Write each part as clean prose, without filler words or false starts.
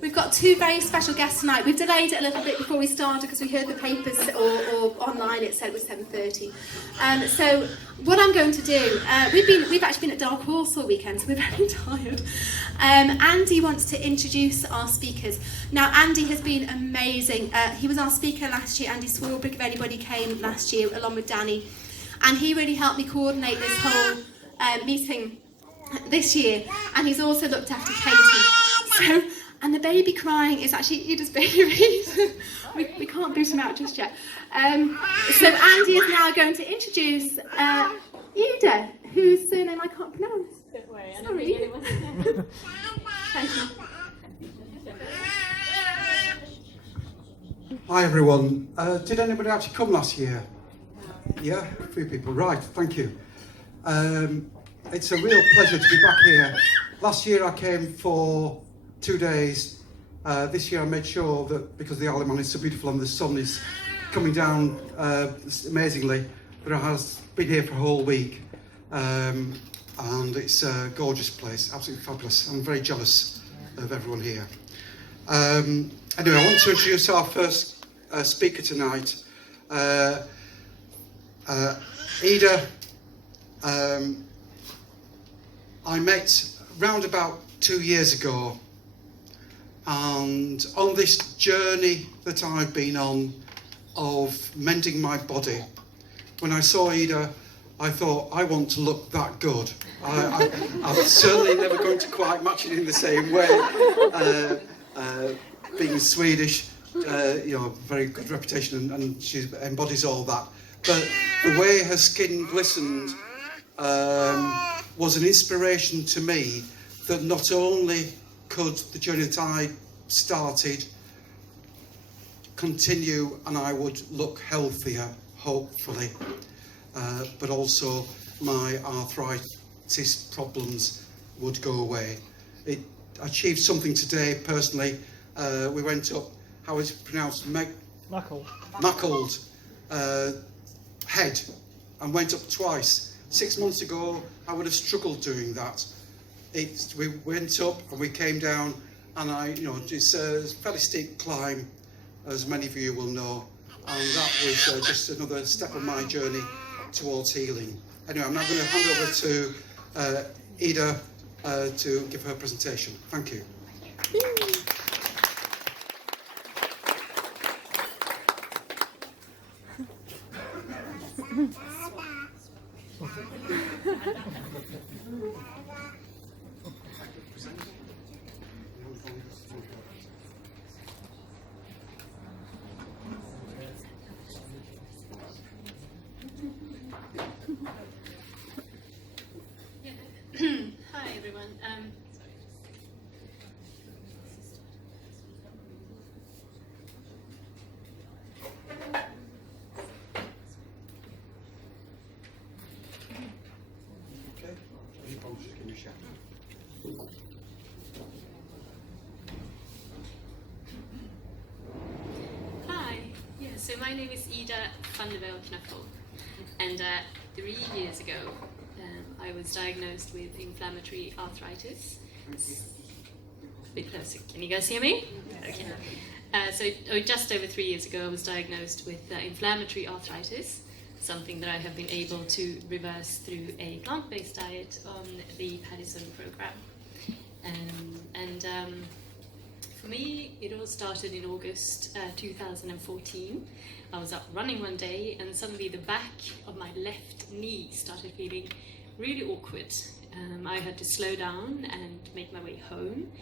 We've got two very special guests tonight. We've delayed it a little bit before we started because we heard the papers or online it said it was 7:30. So what I'm going to do, we've actually been at Dark Horse all weekend, so we're very tired. Andy wants to introduce our speakers. Now, Andy has been amazing. He was our speaker last year, Andy Swarbrick, if anybody came last year, along with Danny. And he really helped me coordinate this whole meeting this year. And he's also looked after Katie. And the baby crying is actually Ida's baby. we can't boot him out just yet. So Andy is now going to introduce Ida, whose surname I can't pronounce. Don't worry, I Sorry. don't think anyone. Thank you. Hi everyone. Did anybody actually come last year? Yeah, a few people. Right, thank you. It's a real pleasure to be back here. Last year I came for 2 days. This year I made sure that because the Isle of Man is so beautiful and the sun is coming down amazingly, that I has been here for a whole week. And it's a gorgeous place, absolutely fabulous. I'm very jealous of everyone here. Anyway, I want to introduce our first speaker tonight. Ida, I met round about 2 years ago, and on this journey that I've been on of mending my body, when I saw Ida, I thought, I want to look that good. I'm certainly never going to quite match it in the same way. Being Swedish, very good reputation, and she embodies all that. But the way her skin glistened was an inspiration to me that not only could the journey that I started continue and I would look healthier, hopefully, but also my arthritis problems would go away. It achieved something today personally. We went up, how is it pronounced? Mackled head, and went up twice. 6 months ago I would have struggled doing that. We went up and we came down, and it's a fairly steep climb, as many of you will know, and that was just another step on my journey towards healing. Anyway, I'm now going to hand over to Ida to give her presentation. Thank you. Hi everyone. Okay. Just give me a shout. Hi. Yeah. So my name is Ida van der Knuffel, and 3 years ago, I was diagnosed with inflammatory arthritis. A bit closer. Can you guys hear me? Okay. So just over 3 years ago, I was diagnosed with inflammatory arthritis, something that I have been able to reverse through a plant-based diet on the Paddison Program. For me, it all started in August 2014. I was up running one day, and suddenly the back of my left knee started feeling really awkward. I had to slow down and make my way home,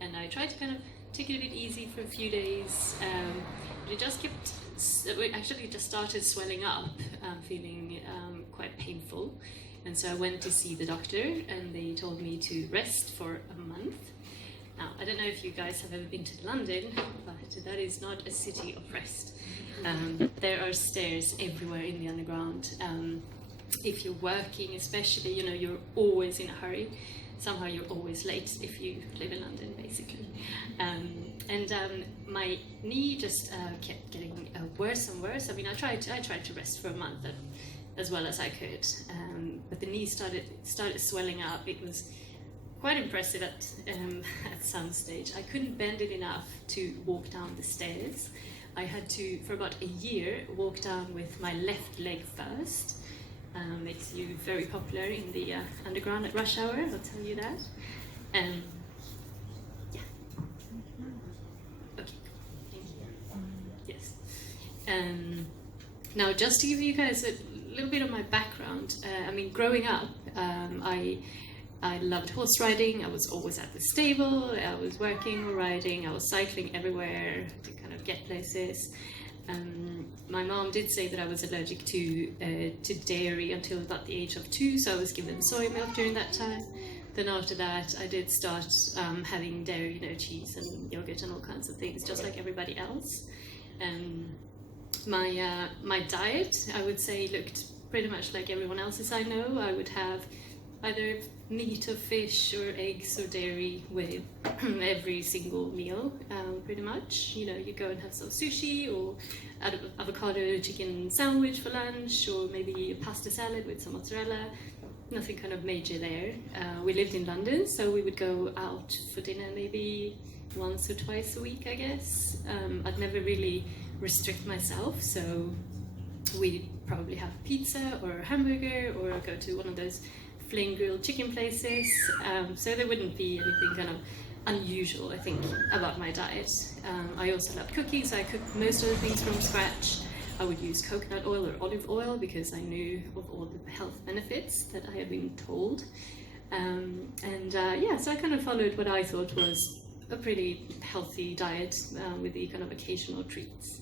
and I tried to kind of take it a bit easy for a few days, but it just kept, actually it just started swelling up, feeling quite painful, and so I went to see the doctor, and they told me to rest for a month. Now, I don't know if you guys have ever been to London, but that is not a city of rest. There are stairs everywhere in the underground. If you're working, especially, you're always in a hurry. Somehow you're always late if you live in London, basically. My knee just kept getting worse and worse. I mean, I tried to rest for a month as well as I could, but the knee started swelling up. It was quite impressive at some stage. I couldn't bend it enough to walk down the stairs. I had to, for about a year, walk down with my left leg first. Makes you very popular in the underground at rush hour, I'll tell you that. Yeah. Okay, thank you. Yes. Now, just to give you guys a little bit of my background, I mean, growing up, I loved horse riding. I was always at the stable. I was working or riding. I was cycling everywhere to kind of get places. My mom did say that I was allergic to dairy until about the age of 2, so I was given soy milk during that time. Then after that, I did start having dairy, you know, cheese and yogurt and all kinds of things, just like everybody else. My diet, I would say, looked pretty much like everyone else's I know. I would have either meat or fish or eggs or dairy with every single meal, pretty much. You know, you go and have some sushi or avocado chicken sandwich for lunch, or maybe a pasta salad with some mozzarella. Nothing kind of major there. We lived in London, so we would go out for dinner maybe once or twice a week, I guess. I'd never really restrict myself, so we'd probably have pizza or a hamburger or go to one of those flame grilled chicken places, so there wouldn't be anything kind of unusual, I think, about my diet. I also loved cooking, so I cooked most of the things from scratch. I would use coconut oil or olive oil because I knew of all the health benefits that I had been told. Yeah, so I kind of followed what I thought was a pretty healthy diet with the kind of occasional treats.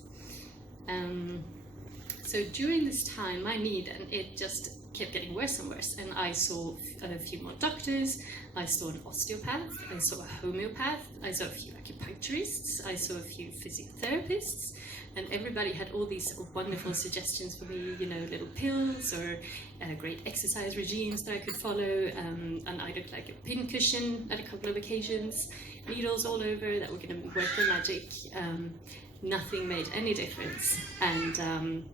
So during this time, my knee then, it just kept getting worse and worse, and I saw a few more doctors. I saw an osteopath, I saw a homeopath, I saw a few acupuncturists, I saw a few physiotherapists, and everybody had all these wonderful suggestions for me, you know, little pills or great exercise regimes that I could follow, and I looked like a pincushion at a couple of occasions, needles all over that were going to work their magic. Nothing made any difference, and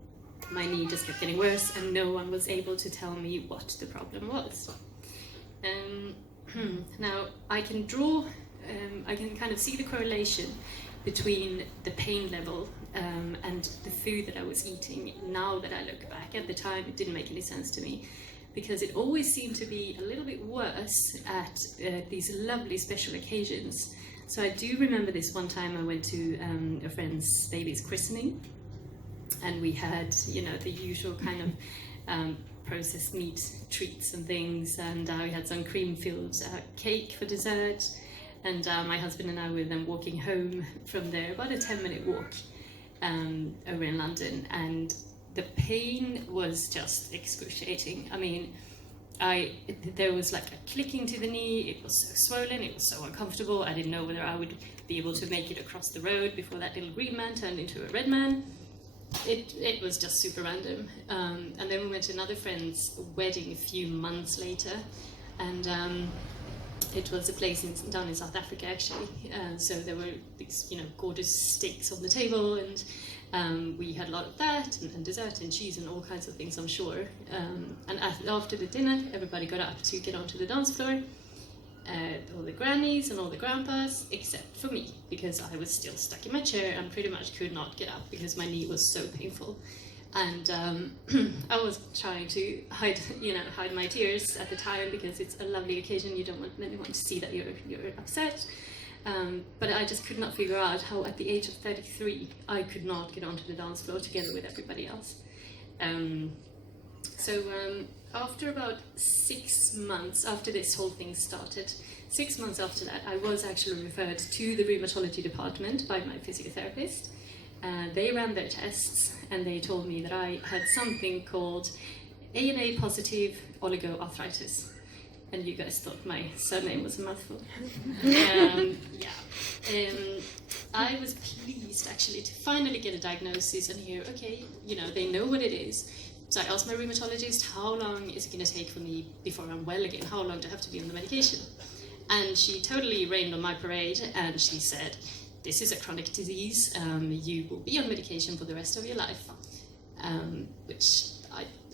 my knee just kept getting worse, and no one was able to tell me what the problem was. Now, I can kind of see the correlation between the pain level and the food that I was eating. Now that I look back, at the time it didn't make any sense to me, because it always seemed to be a little bit worse at these lovely special occasions. So I do remember this one time I went to a friend's baby's christening, and we had, you know, the usual kind of processed meat treats and things, and we had some cream-filled cake for dessert, and my husband and I were then walking home from there, about a 10-minute walk over in London, and the pain was just excruciating. I mean, there was like a clicking to the knee, it was so swollen, it was so uncomfortable, I didn't know whether I would be able to make it across the road before that little green man turned into a red man. It was just super random. And then we went to another friend's wedding a few months later, and it was a place down in South Africa, actually. So there were these, you know, gorgeous steaks on the table, and we had a lot of that, and dessert and cheese and all kinds of things, I'm sure. And after the dinner, everybody got up to get onto the dance floor. All the grannies and all the grandpas, except for me, because I was still stuck in my chair and pretty much could not get up because my knee was so painful. And I was trying to hide my tears at the time, because it's a lovely occasion. You don't want anyone to see that you're upset. But I just could not figure out how, at the age of 33, I could not get onto the dance floor together with everybody else. After about 6 months after this whole thing started, 6 months after that, I was actually referred to the rheumatology department by my physiotherapist. They ran their tests, and they told me that I had something called ANA positive oligoarthritis. And you guys thought my surname was a mouthful. I was pleased, actually, to finally get a diagnosis and hear, okay, you know, they know what it is. So I asked my rheumatologist, how long is it going to take for me before I'm well again? How long do I have to be on the medication? And she totally rained on my parade, and she said, this is a chronic disease, you will be on medication for the rest of your life. Which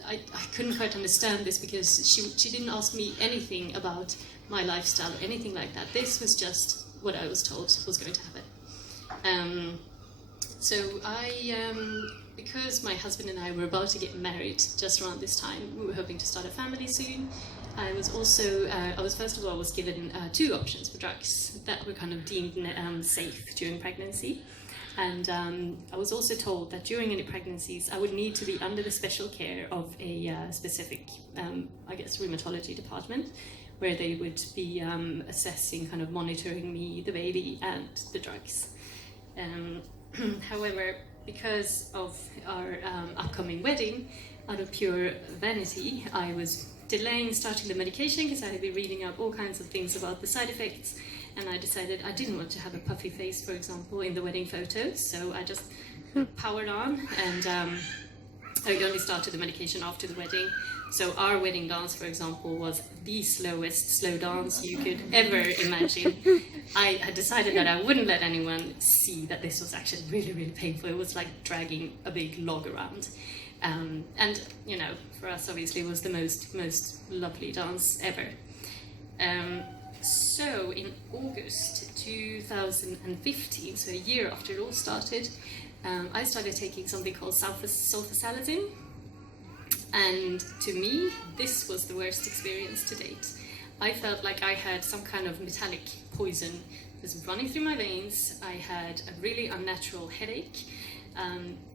I couldn't quite understand this, because she didn't ask me anything about my lifestyle or anything like that. This was just what I was told was going to happen. So because my husband and I were about to get married just around this time, we were hoping to start a family soon. I was also, first of all was given 2 options for drugs that were kind of deemed safe during pregnancy. And I was also told that during any pregnancies, I would need to be under the special care of a specific, rheumatology department, where they would be assessing, kind of monitoring me, the baby, and the drugs. However, because of our upcoming wedding, out of pure vanity, I was delaying starting the medication because I had been reading up all kinds of things about the side effects, and I decided I didn't want to have a puffy face, for example, in the wedding photos, so I just powered on, and I only started the medication after the wedding. So our wedding dance, for example, was the slowest slow dance you could ever imagine. I had decided that I wouldn't let anyone see that this was actually really, really painful. It was like dragging a big log around. And, you know, for us, obviously, it was the most lovely dance ever. So in August 2015, so a year after it all started, I started taking something called sulfasalazine. And to me, this was the worst experience to date. I felt like I had some kind of metallic poison just running through my veins. I had a really unnatural headache.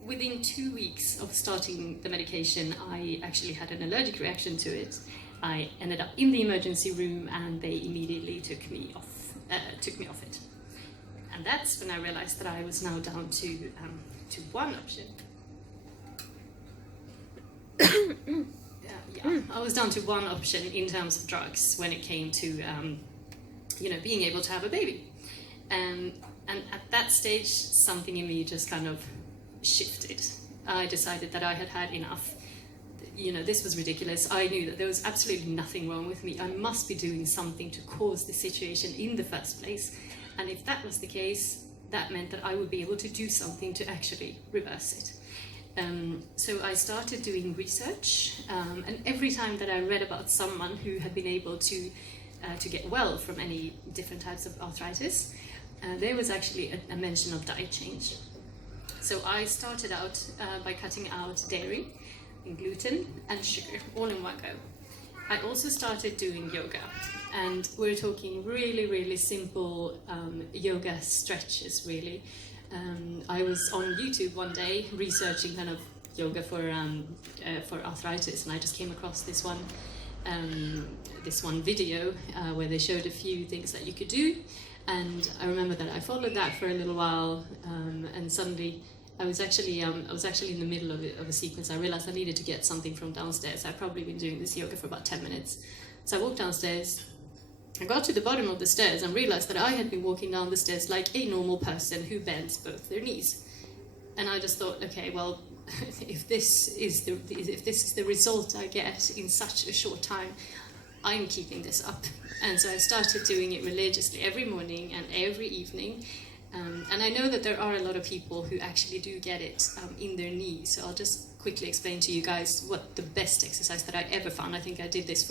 Within 2 weeks of starting the medication, I actually had an allergic reaction to it. I ended up in the emergency room, and they immediately took me off it. And that's when I realized that I was now down to one option. I was down to one option in terms of drugs when it came to being able to have a baby. And at that stage, something in me just kind of shifted. I decided that I had had enough. You know, this was ridiculous. I knew that there was absolutely nothing wrong with me. I must be doing something to cause the situation in the first place. And if that was the case, that meant that I would be able to do something to actually reverse it. So I started doing research, and every time that I read about someone who had been able to get well from any different types of arthritis, there was actually a mention of diet change. So I started out by cutting out dairy, and gluten, and sugar, all in one go. I also started doing yoga, and we're talking really, really simple yoga stretches, really. I was on YouTube one day researching kind of yoga for arthritis, and I just came across this one video where they showed a few things that you could do, and I remember that I followed that for a little while, and suddenly I was actually in the middle of a sequence. I realized I needed to get something from downstairs. I'd probably been doing this yoga for about 10 minutes, so I walked downstairs. I got to the bottom of the stairs and realized that I had been walking down the stairs like a normal person who bends both their knees. And I just thought, okay, well, if this is the result I get in such a short time, I'm keeping this up. And so I started doing it religiously every morning and every evening. And I know that there are a lot of people who actually do get it in their knees. So I'll just quickly explain to you guys what the best exercise that I ever found. I think I did this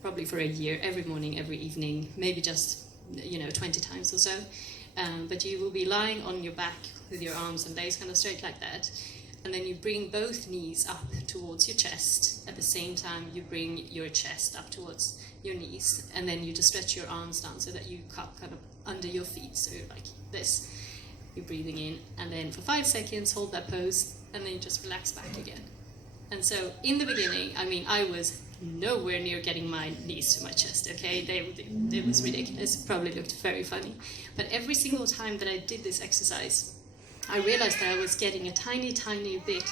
probably for a year, every morning, every evening, maybe just 20 times or so. But you will be lying on your back with your arms and legs kind of straight like that, and then you bring both knees up towards your chest. At the same time, you bring your chest up towards your knees, and then you just stretch your arms down so that you cup kind of under your feet, so you're like this. You're breathing in, and then for 5 seconds, hold that pose, and then you just relax back again. And so in the beginning, I mean, I was nowhere near getting my knees to my chest, okay? It was ridiculous. It probably looked very funny. But every single time that I did this exercise, I realized that I was getting a tiny, tiny bit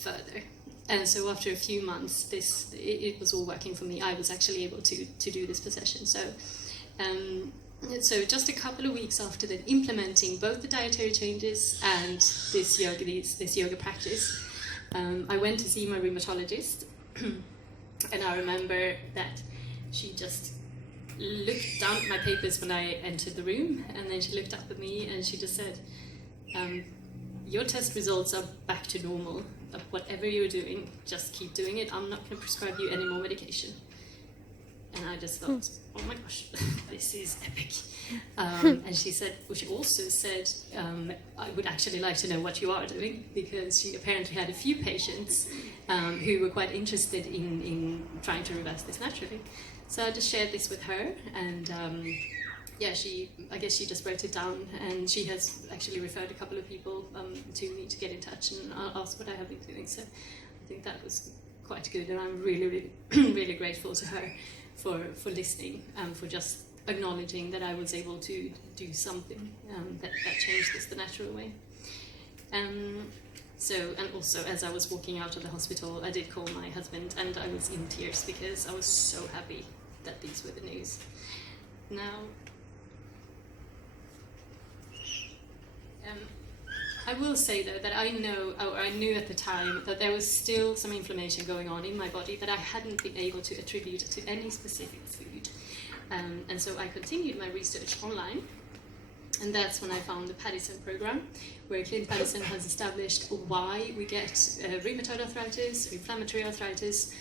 further. And so after a few months, it was all working for me. I was actually able to do this possession. So just a couple of weeks after then, implementing both the dietary changes and this yoga practice, I went to see my rheumatologist. And I remember that she just looked down at my papers when I entered the room, and then she looked up at me and she just said, your test results are back to normal. whatever you're doing, just keep doing it. I'm not going to prescribe you any more medication. And I just thought, oh my gosh, this is epic. And she also said, I would actually like to know what you are doing, because she apparently had a few patients who were quite interested in trying to reverse this naturally. So I just shared this with her, and I guess she just wrote it down, and she has actually referred a couple of people to me to get in touch and ask what I have been doing. So I think that was quite good, and I'm really, really, really grateful to her for listening and for just acknowledging that I was able to do something that changed this the natural way. So, and also as I was walking out of the hospital, I did call my husband, and I was in tears because I was so happy that these were the news. Now, I will say though that I knew at the time that there was still some inflammation going on in my body that I hadn't been able to attribute to any specific food. And so I continued my research online, and that's when I found the Paddison Program, where Clint Paddison has established why we get rheumatoid arthritis, inflammatory arthritis.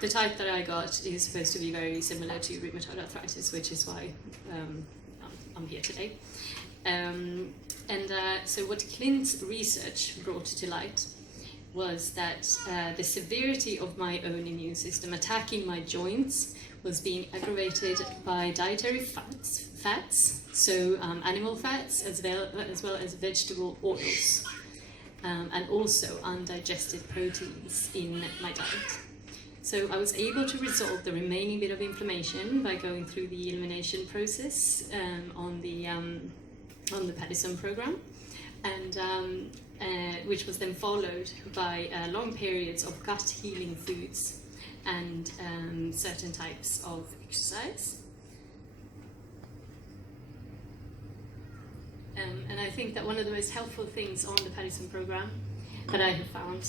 The type that I got is supposed to be very similar to rheumatoid arthritis, which is why I'm here today. So what Clint's research brought to light was that the severity of my own immune system attacking my joints was being aggravated by dietary fats, so animal fats as well as vegetable oils, and also undigested proteins in my diet. So I was able to resolve the remaining bit of inflammation by going through the elimination process on the Paddison Program, and which was then followed by long periods of gut healing foods and certain types of exercise. And I think that one of the most helpful things on the Paddison Program that I have found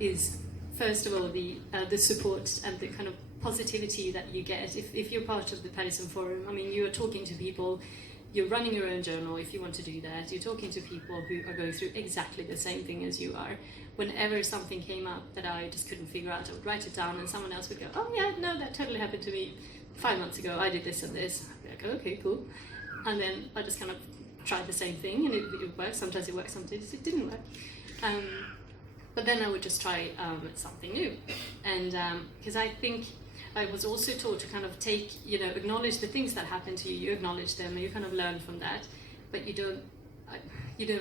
is, first of all, the support and the kind of positivity that you get if you're part of the Paddison Forum. I mean, you're talking to people. You're running your own journal if you want to do that. You're talking to people who are going through exactly the same thing as you are. Whenever something came up that I just couldn't figure out, I would write it down, and someone else would go, oh yeah, no, that totally happened to me 5 months ago. I did this and this. I'd be like, okay, cool. And then I just kind of tried the same thing, and it worked. Sometimes it worked, sometimes it didn't work. But then I would just try something new. And because I think I was also taught to kind of acknowledge the things that happen to you. You acknowledge them, and you kind of learn from that. But you don't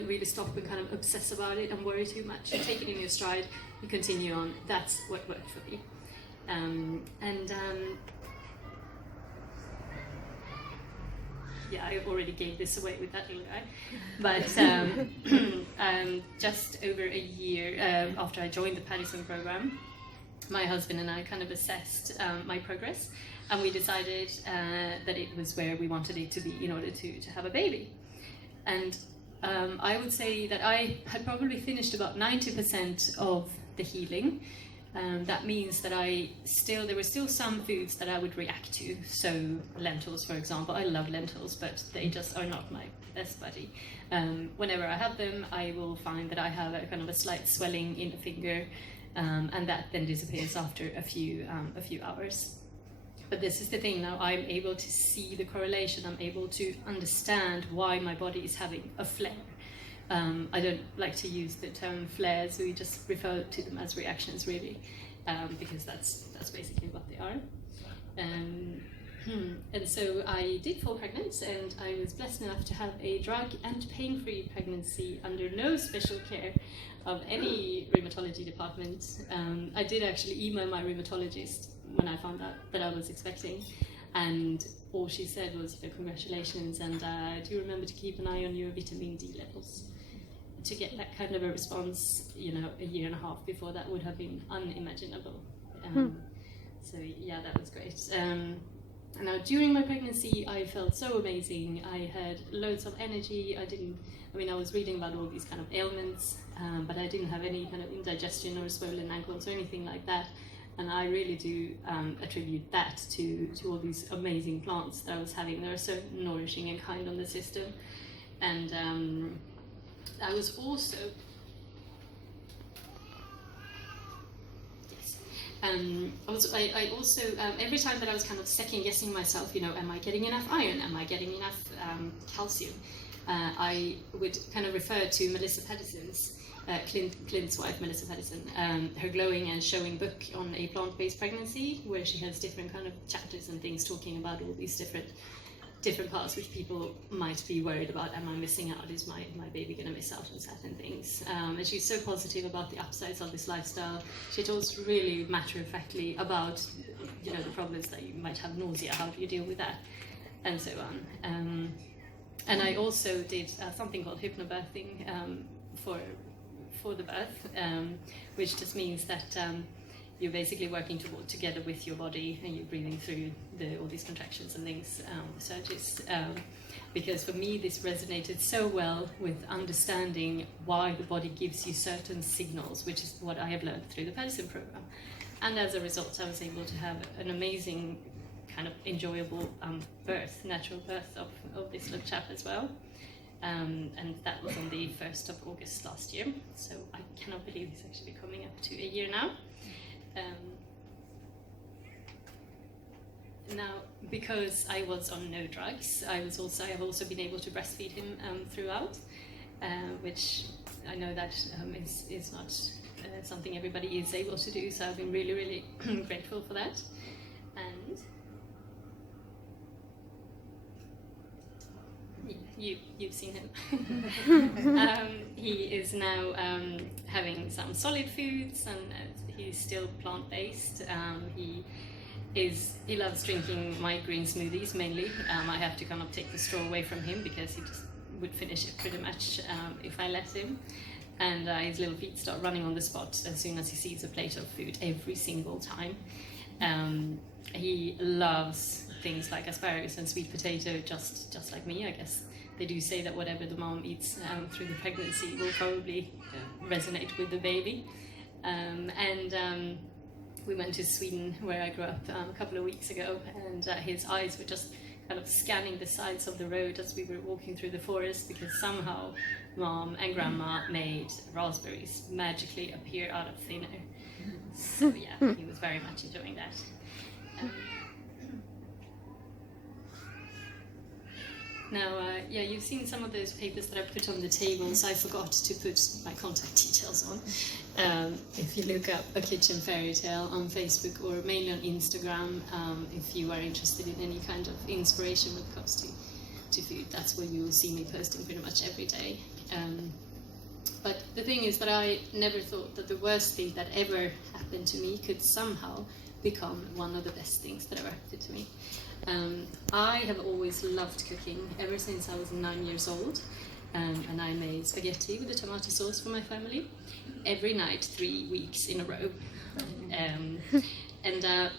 really stop and kind of obsess about it and worry too much. You take it in your stride. You continue on. That's what worked for me. I already gave this away with that little guy. But just over a year after I joined the Paddison Program, my husband and I kind of assessed my progress, and we decided that it was where we wanted it to be in order to have a baby. And I would say that I had probably finished about 90% of the healing. That means that there were still some foods that I would react to. So lentils, for example. I love lentils, but they just are not my best buddy. Whenever I have them, I will find that I have a kind of a slight swelling in the finger, and that then disappears after a few hours. But this is the thing, now I'm able to see the correlation. I'm able to understand why my body is having a flare. I don't like to use the term flares. We just refer to them as reactions, really, because that's basically what they are. And so I did fall pregnant, and I was blessed enough to have a drug and pain-free pregnancy under no special care of any rheumatology department. I did actually email my rheumatologist when I found out that I was expecting, and all she said was, congratulations, and do you remember to keep an eye on your vitamin D levels? To get that kind of a response, a year and a half before, that would have been unimaginable. So yeah, that was great. Now during my pregnancy, I felt so amazing. I had loads of energy. I was reading about all these kind of ailments, but I didn't have any kind of indigestion or swollen ankles or anything like that. And I really do attribute that to all these amazing plants that I was having. They were so nourishing and kind on the system. And I was also I also every time that I was kind of second guessing myself, you know, am I getting enough iron? Am I getting enough calcium? I would kind of refer to Melissa Paddison's, Clint's wife, Melissa Paddison, her glowing and showing book on a plant-based pregnancy, where she has different kind of chapters and things talking about all these different parts which people might be worried about. Am I missing out? Is my baby going to miss out on certain things? And she's so positive about the upsides of this lifestyle. She talks really matter-of-factly about, you know, the problems that you might have, nausea, how do you deal with that, and so on. And I also did something called hypnobirthing for the birth, which just means that you're basically working together with your body, and you're breathing through all these contractions and things, surges. Because for me, this resonated so well with understanding why the body gives you certain signals, which is what I have learned through the Paddison Program. And as a result, I was able to have an amazing, kind of enjoyable natural birth of this little chap as well. And that was on the 1st of August last year. So I cannot believe it's actually coming up to a year now. Now, because I was on no drugs, I have also been able to breastfeed him throughout, which I know that is not something everybody is able to do. So I've been really, really grateful for that. And you've seen him. He is now having some solid foods, and he's still plant-based. He loves drinking my green smoothies mainly. I have to kind of take the straw away from him because he just would finish it pretty much if I let him. And his little feet start running on the spot as soon as he sees a plate of food every single time. He loves things like asparagus and sweet potato, just like me, I guess. They do say that whatever the mom eats through the pregnancy will probably resonate with the baby. We went to Sweden, where I grew up, a couple of weeks ago, and his eyes were just kind of scanning the sides of the road as we were walking through the forest, because somehow mom and grandma made raspberries magically appear out of thin air. So yeah, he was very much enjoying that. Now, you've seen some of those papers that I put on the tables. I forgot to put my contact details on. If you look up A Kitchen Fairy Tale on Facebook, or mainly on Instagram, if you are interested in any kind of inspiration when it comes to food, that's where you will see me posting pretty much every day. But the thing is that I never thought that the worst thing that ever happened to me could somehow become one of the best things that ever happened to me. I have always loved cooking ever since I was 9 years old, and I made spaghetti with a tomato sauce for my family every night, 3 weeks in a row.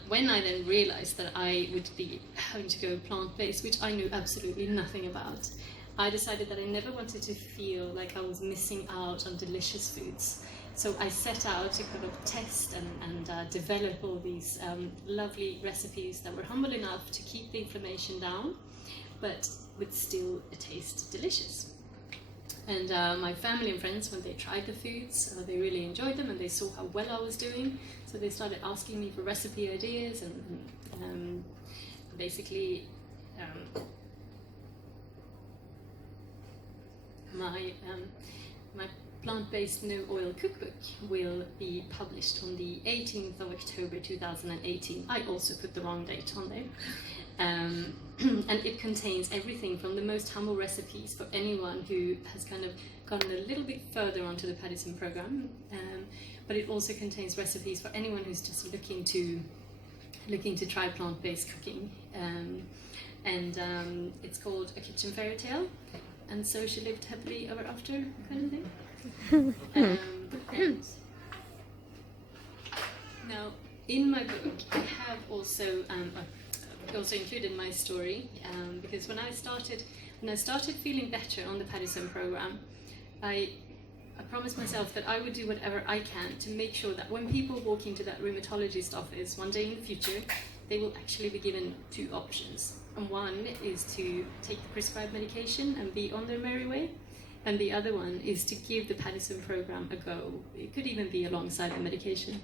When I then realized that I would be having to go plant-based, which I knew absolutely nothing about, I decided that I never wanted to feel like I was missing out on delicious foods. So I set out to kind of test and develop all these lovely recipes that were humble enough to keep the inflammation down, but would still taste delicious. And my family and friends, when they tried the foods, they really enjoyed them, and they saw how well I was doing. So they started asking me for recipe ideas, and basically my plant-based no-oil cookbook will be published on the 18th of October 2018. I also put the wrong date on there. And it contains everything from the most humble recipes for anyone who has kind of gone a little bit further onto the Paddison Program, but it also contains recipes for anyone who's just looking to try plant-based cooking. It's called A Kitchen Fairy Tale, and so she lived happily ever after, kind of thing. And now, in my book, I have also included my story, because when I started feeling better on the Paddison Program, I promised myself that I would do whatever I can to make sure that when people walk into that rheumatologist office one day in the future, they will actually be given two options. And one is to take the prescribed medication and be on their merry way, and the other one is to give the Paddison Program a go. It could even be alongside the medication,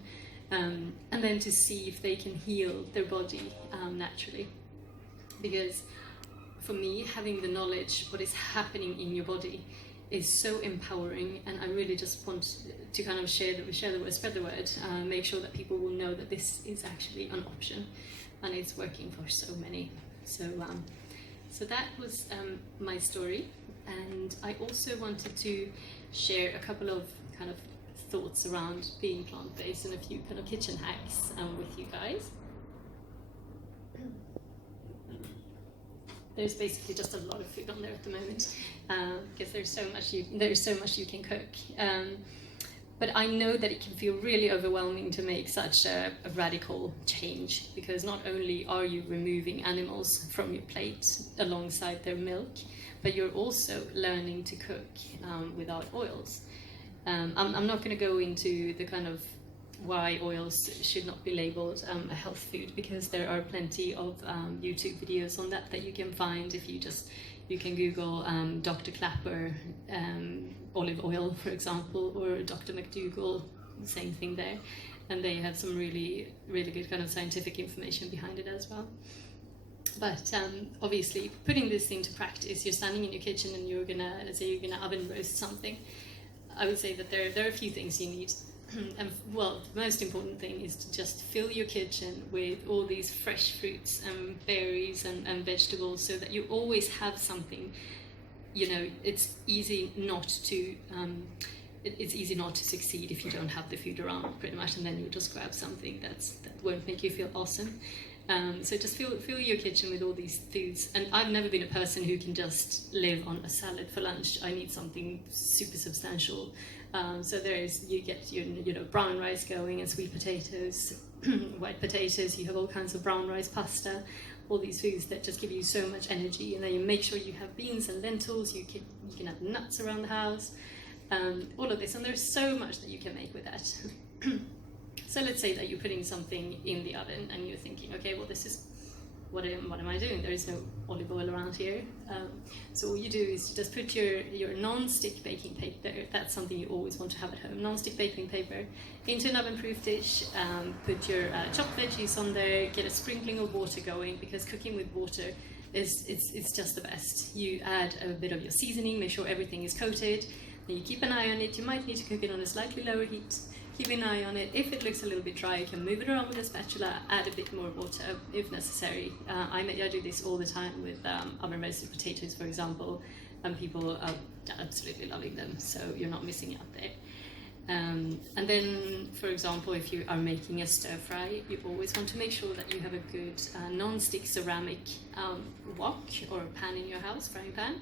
and then to see if they can heal their body naturally. Because for me, having the knowledge what is happening in your body is so empowering, and I really just want to kind of share the word, spread the word, make sure that people will know that this is actually an option, and it's working for so many. So that was my story, and I also wanted to share a couple of kind of thoughts around being plant-based and a few kind of kitchen hacks with you guys. There's basically just a lot of food on there at the moment because there's so much you can cook. But I know that it can feel really overwhelming to make such a radical change, because not only are you removing animals from your plate alongside their milk, but you're also learning to cook without oils. I'm not going to go into the kind of why oils should not be labeled a health food, because there are plenty of YouTube videos on that you can find if you can Google Dr. Clapper olive oil, for example, or Dr. McDougall, same thing there, and they have some really good kind of scientific information behind it as well. But obviously, putting this into practice, you're standing in your kitchen and let's say you're gonna oven roast something. I would say that there are a few things you need. And well, the most important thing is to just fill your kitchen with all these fresh fruits and berries and vegetables, so that you always have something. You know, it's easy not to succeed if you don't have the food around, pretty much, and then you just grab something that won't make you feel awesome. So just fill your kitchen with all these foods. And I've never been a person who can just live on a salad for lunch. I need something super substantial. So you get your brown rice going, and sweet potatoes, white potatoes. You have all kinds of brown rice pasta, all these foods that just give you so much energy. And then you make sure you have beans and lentils. You can have nuts around the house, all of this. And there's so much that you can make with that. So let's say that you're putting something in the oven and you're thinking, okay, well, this is what am I doing? There is no olive oil around here. So all you do is you just put your non-stick baking paper. That's something you always want to have at home. Non-stick baking paper into an oven-proof dish. Put your chopped veggies on there. Get a sprinkling of water going, because cooking with water it's just the best. You add a bit of your seasoning. Make sure everything is coated. Then you keep an eye on it. You might need to cook it on a slightly lower heat. Keep an eye on it. If it looks a little bit dry, you can move it around with a spatula, add a bit more water if necessary. I do this all the time with oven roasted potatoes, for example, and people are absolutely loving them, so you're not missing out there. And then, for example, if you are making a stir fry, you always want to make sure that you have a good non-stick ceramic wok or pan in your house, frying pan.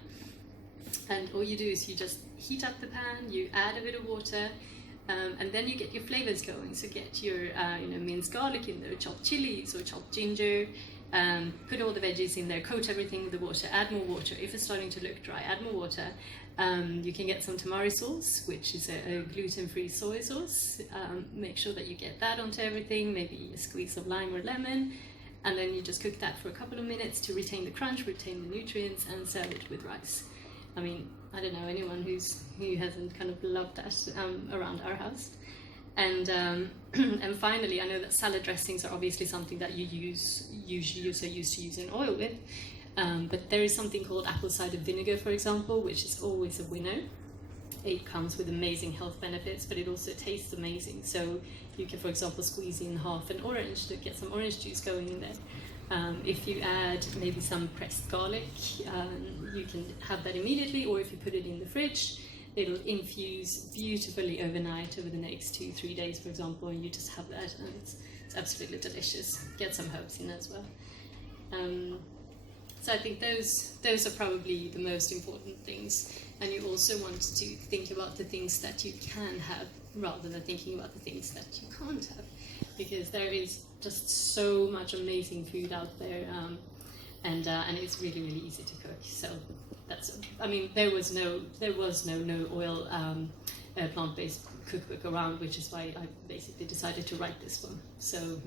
And all you do is you just heat up the pan, you add a bit of water, and then you get your flavors going. So get your minced garlic in there, chopped chilies or chopped ginger, put all the veggies in there, coat everything with the water, add more water. If it's starting to look dry, add more water. You can get some tamari sauce, which is a gluten-free soy sauce. Make sure that you get that onto everything, maybe a squeeze of lime or lemon, and then you just cook that for a couple of minutes to retain the crunch, retain the nutrients, and serve it with rice. I mean, I don't know anyone who hasn't kind of loved that around our house. And and finally, I know that salad dressings are obviously something that you're so used to using oil with, but there is something called apple cider vinegar, for example, which is always a winner. It comes with amazing health benefits, but it also tastes amazing. So you can, for example, squeeze in half an orange to get some orange juice going in there. If you add maybe some pressed garlic, you can have that immediately, or if you put it in the fridge, it'll infuse beautifully overnight over the next 2-3 days, for example, and you just have that, and it's absolutely delicious. Get some herbs in as well. So I think those are probably the most important things, and you also want to think about the things that you can have rather than thinking about the things that you can't have, because there is just so much amazing food out there, and it's really easy to cook. So there was no oil plant-based cookbook around, which is why I basically decided to write this one. So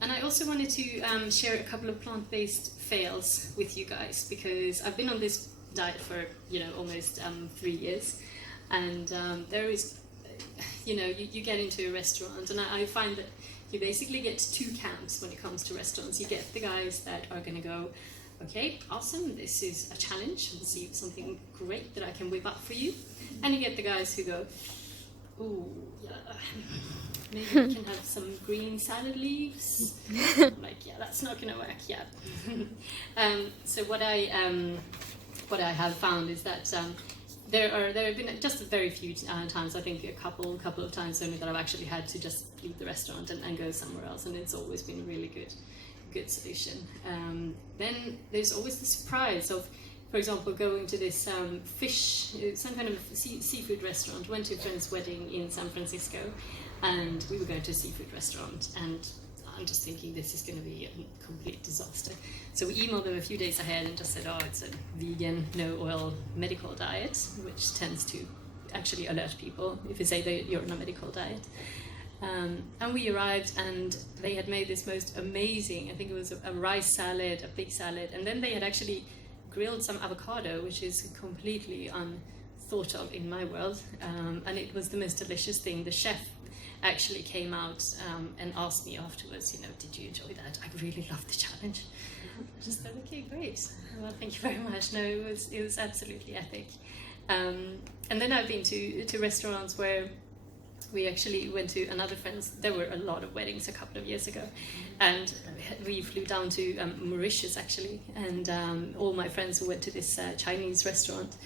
and I also wanted to share a couple of plant-based fails with you guys, because I've been on this diet for almost 3 years, and there is, you get into a restaurant, and I find that you basically get two camps when it comes to restaurants. You get the guys that are going to go, okay, awesome, this is a challenge, let's see something great that I can whip up for you, and you get the guys who go, ooh, yeah, maybe we can have some green salad leaves. I'm like, yeah, that's not gonna work. Yeah. So what I have found is that there have been just a very few times. I think a couple of times only that I've actually had to just leave the restaurant and go somewhere else, and it's always been a really good solution. Then there's always the surprise of, for example, going to this fish, some kind of seafood restaurant. Went to a friend's wedding in San Francisco, and we were going to a seafood restaurant, and I'm just thinking this is going to be a complete disaster. So we emailed them a few days ahead and just said, oh, it's a vegan, no oil medical diet, which tends to actually alert people if you say that you're on a medical diet. And we arrived, and they had made this most amazing, I think it was a rice salad, a big salad, and then they had actually grilled some avocado, which is completely unthought of in my world, and it was the most delicious thing. The chef actually came out and asked me afterwards, did you enjoy that? I really loved the challenge. I just said, okay, great. Well, thank you very much. No, it was absolutely epic. And then I've been to restaurants where we actually went to another friend's. There were a lot of weddings a couple of years ago, and we flew down to Mauritius actually, and all my friends who went to this Chinese restaurant,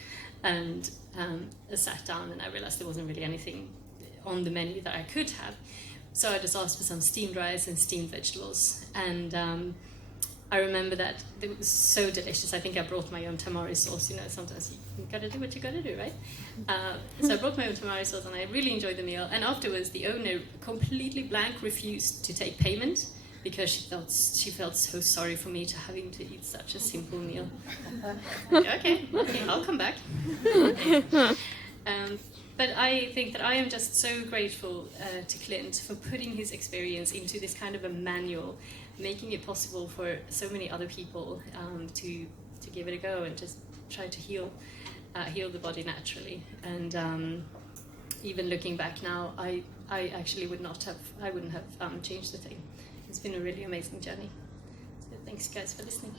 and sat down, and I realized there wasn't really anything on the menu that I could have, so I just asked for some steamed rice and steamed vegetables, and I remember that it was so delicious. I think I brought my own tamari sauce. Sometimes you gotta do what you gotta do, right? So I brought my own tamari sauce, and I really enjoyed the meal. And afterwards, the owner, completely blank, refused to take payment because she felt so sorry for me to having to eat such a simple meal. Okay, I'll come back. But I think that I am just so grateful to Clint for putting his experience into this kind of a manual, making it possible for so many other people to give it a go and just try to heal the body naturally. And even looking back now, I actually wouldn't have changed the thing. It's been a really amazing journey. So thanks guys for listening.